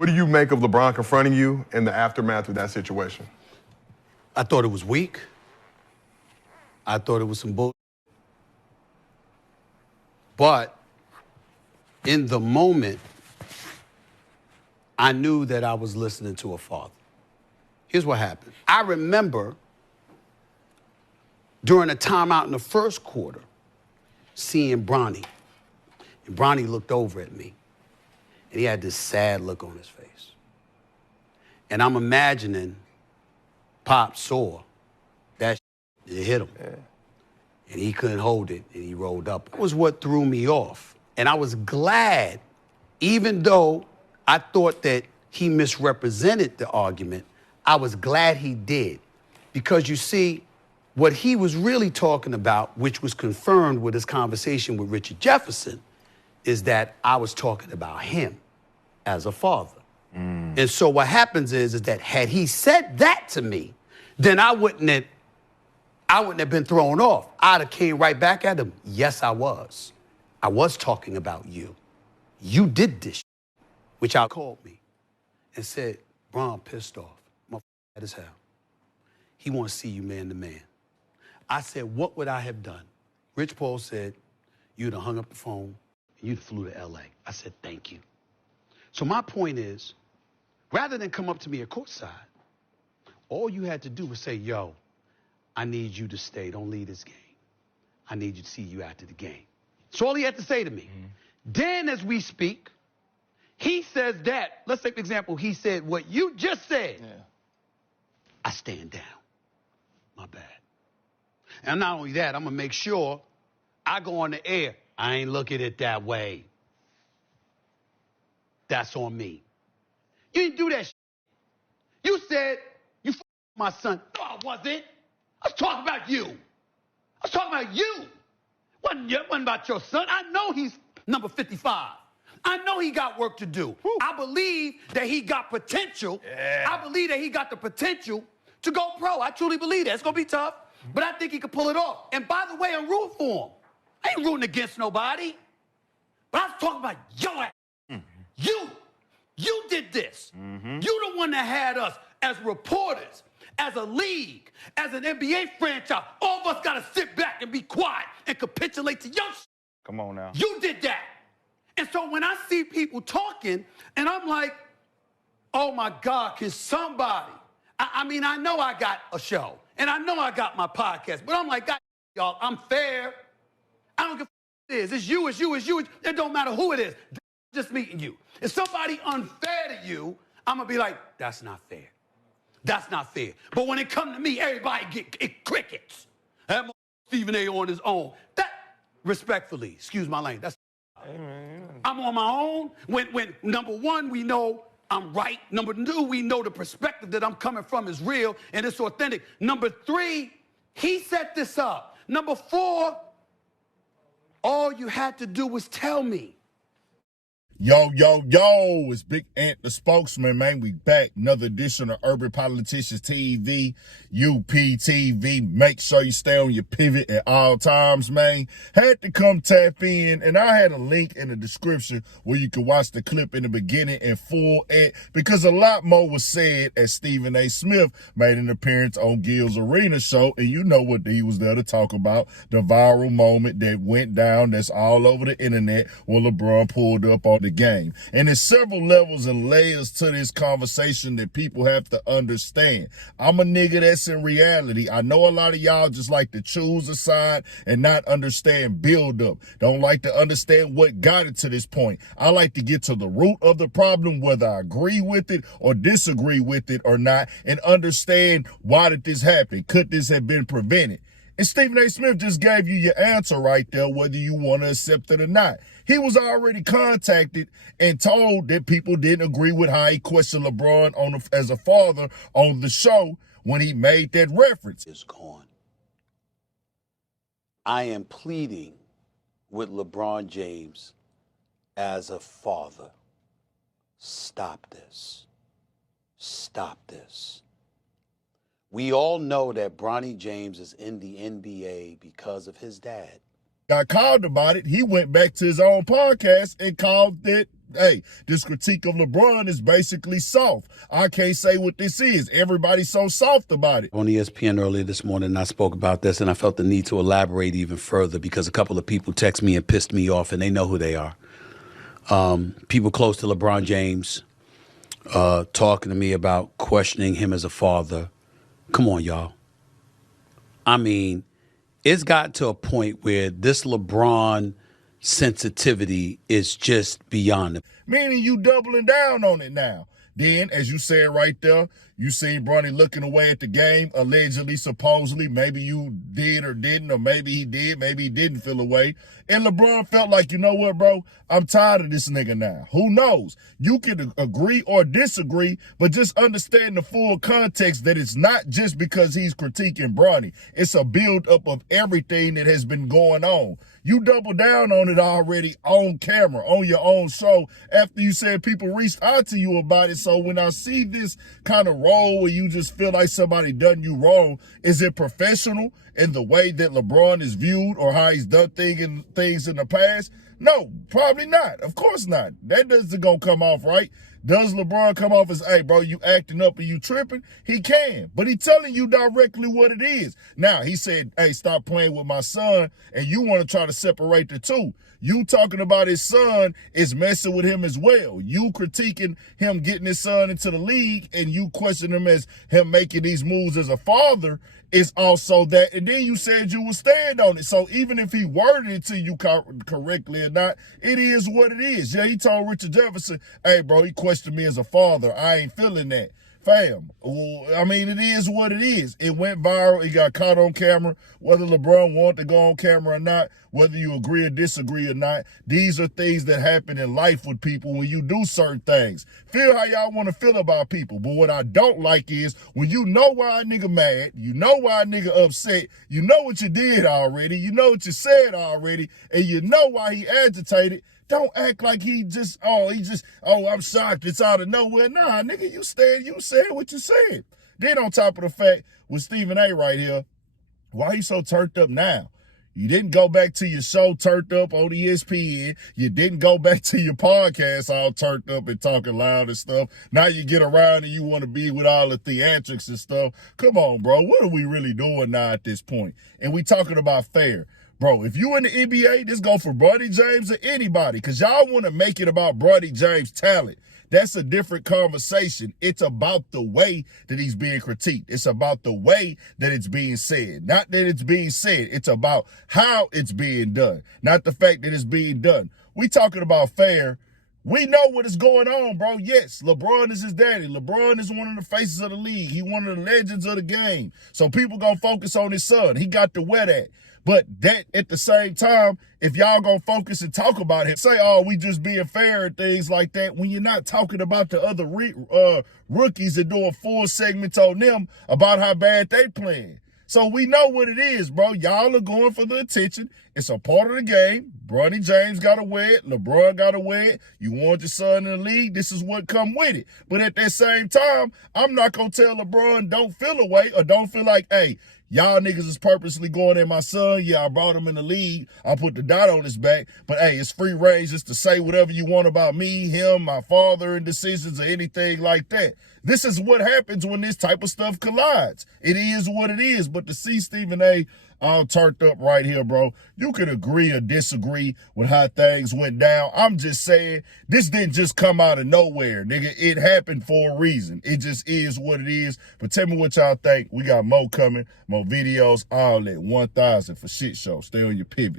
What do you make of LeBron confronting you in the aftermath of that situation? I thought it was weak. I thought it was some bull. But in the moment, I knew that I was listening to a father. Here's what happened. I remember during a timeout in the first quarter, seeing Bronny. And Bronny looked over at me, and he had this sad look on his face. And I'm imagining Pop saw that it hit him. Yeah. And he couldn't hold it, and he rolled up. That was what threw me off. And I was glad, even though I thought that he misrepresented the argument, I was glad he did. Because you see, what he was really talking about, which was confirmed with his conversation with Richard Jefferson, is that I was talking about him as a father. And so what happens is that had he said that to me, then I wouldn't have been thrown off. I'd have came right back at him. Yes, I was. I was talking about you. You did this, which I called me and said, Bron pissed off. Motherfucker mad as hell. He want to see you man to man. I said, what would I have done? Rich Paul said, you'd have hung up the phone and you'd have flew to LA. I said, thank you. So my point is, rather than come up to me at courtside, all you had to do was say, yo, I need you to stay. Don't leave this game. I need you to see you after the game. That's all he had to say to me. Then as we speak, he says that. Let's take an example. He said what you just said. Yeah. I stand down. My bad. And not only that, I'm going to make sure I go on the air. I ain't look at it that way. That's on me. You didn't do that shit. You said you my son. No, I wasn't. I was talking about you. I was talking about you. Wasn't about your son. I know he's number 55. I know he got work to do. Woo. I believe that he got potential. Yeah. I believe that he got the potential to go pro. I truly believe that. It's going to be tough, but I think he could pull it off. And by the way, I'm rooting for him. I ain't rooting against nobody. But I was talking about your ass. You did this. You the one that had us as reporters, as a league, as an NBA franchise. All of us got to sit back and be quiet and capitulate to your shit. Come on now. You did that. And so when I see people talking, and I'm like, oh my God, can somebody? I mean, I know I got a show, and I know I got my podcast, but I'm like, God, y'all, I'm fair. I don't give a it is. It's you, it's you, it's you. It don't matter who it is. Just meeting you. If somebody unfair to you, I'm going to be like, that's not fair. That's not fair. But when it comes to me, everybody get crickets. That Stephen A. on his own. That, respectfully, excuse my language, that's I'm on my own. When number one, we know I'm right. Number two, we know the perspective that I'm coming from is real and it's authentic. Number three, he set this up. Number four, all you had to do was tell me. Yo, yo, yo, it's Big Ant, the spokesman, man. We back. Another edition of Urban Politicians TV, UPTV. Make sure you stay on your pivot at all times, man. Had to come tap in, and I had a link in the description where you can watch the clip in the beginning in full, because a lot more was said as Stephen A. Smith made an appearance on Gil's Arena show, and you know what he was there to talk about, the viral moment that went down that's all over the internet where LeBron pulled up on the game. And there's several levels and layers to this conversation that people have to understand. I'm a nigga that's in reality. I know a lot of y'all just like to choose a side and not understand build up. Don't like to understand what got it to this point. I like to get to the root of the problem, whether I agree with it or disagree with it or not, and understand why did this happen? Could this have been prevented? And Stephen A. Smith just gave you your answer right there, whether you want to accept it or not. He was already contacted and told that people didn't agree with how he questioned LeBron as a father on the show when he made that reference. Is gone. I am pleading with LeBron James as a father. Stop this. Stop this. We all know that Bronny James is in the NBA because of his dad. Got called about it. He went back to his own podcast and called it hey, this critique of LeBron is basically soft. I can't say what this is. Everybody's so soft about it. On ESPN earlier this morning, I spoke about this, and I felt the need to elaborate even further because a couple of people text me and pissed me off, and they know who they are. People close to LeBron James talking to me about questioning him as a father. Come on, y'all. I mean, it's gotten to a point where this LeBron sensitivity is just beyond it. Meaning you doubling down on it now. Then, as you said right there, you seen Bronny looking away at the game, allegedly, supposedly. Maybe you did or didn't, or maybe he did, maybe he didn't feel away. And LeBron felt like, you know what, bro? I'm tired of this nigga now. Who knows? You can agree or disagree, but just understand the full context that it's not just because he's critiquing Bronny. It's a build-up of everything that has been going on. You double down on it already on camera, on your own show, after you said people reached out to you about it. So when I see this kind of role where you just feel like somebody done you wrong, is it professional in the way that LeBron is viewed or how he's done things in the past? No, probably not. Of course not. That doesn't gonna come off right. Does LeBron come off as, hey, bro, you acting up and you tripping? He can, but he telling you directly what it is. Now, he said, hey, stop playing with my son, and you want to try to separate the two. You talking about his son is messing with him as well. You critiquing him getting his son into the league, and you question him as him making these moves as a father is also that. And then you said you would stand on it. So even if he worded it to you correctly or not, it is what it is. Yeah, he told Richard Jefferson, hey, bro, he questioned me as a father. I ain't feeling that. Fam, well, I mean, it is what it is. It went viral. It got caught on camera. Whether LeBron wanted to go on camera or not, whether you agree or disagree or not, these are things that happen in life with people when you do certain things. Feel how y'all want to feel about people. But what I don't like is when you know why a nigga mad, you know why a nigga upset, you know what you did already, you know what you said already, and you know why he agitated. Don't act like I'm shocked, it's out of nowhere. Nah, nigga, you said what you said. Then on top of the fact, with Stephen A right here, why you so turned up now? You didn't go back to your show turned up on ESPN. You didn't go back to your podcast all turned up and talking loud and stuff. Now you get around and you want to be with all the theatrics and stuff. Come on, bro. What are we really doing now at this point? And we talking about fair. Bro, if you in the NBA, this go for Bronny James or anybody, because y'all want to make it about Bronny James' talent. That's a different conversation. It's about the way that he's being critiqued. It's about the way that it's being said. Not that it's being said. It's about how it's being done, not the fact that it's being done. We talking about fair. We know what is going on, bro. Yes, LeBron is his daddy. LeBron is one of the faces of the league. He one of the legends of the game. So people gonna focus on his son. He got the wet at. But that at the same time, if y'all gonna focus and talk about him, say, oh, we just being fair and things like that, when you're not talking about the other rookies and doing full segments on them about how bad they playing. So we know what it is, bro. Y'all are going for the attention. It's a part of the game. Bronny James got to wear it. LeBron got to wear it. You want your son in the league, this is what come with it. But at that same time, I'm not going to tell LeBron don't feel away or don't feel like, hey, y'all niggas is purposely going at my son. Yeah, I brought him in the league. I put the dot on his back. But, hey, it's free range just to say whatever you want about me, him, my father, and decisions or anything like that. This is what happens when this type of stuff collides. It is what it is. But to see Stephen A. all turned up right here, bro, you can agree or disagree with how things went down. I'm just saying, this didn't just come out of nowhere, nigga. It happened for a reason. It just is what it is. But tell me what y'all think. We got more coming, more videos, all at 1,000 for shit show. Stay on your pivot.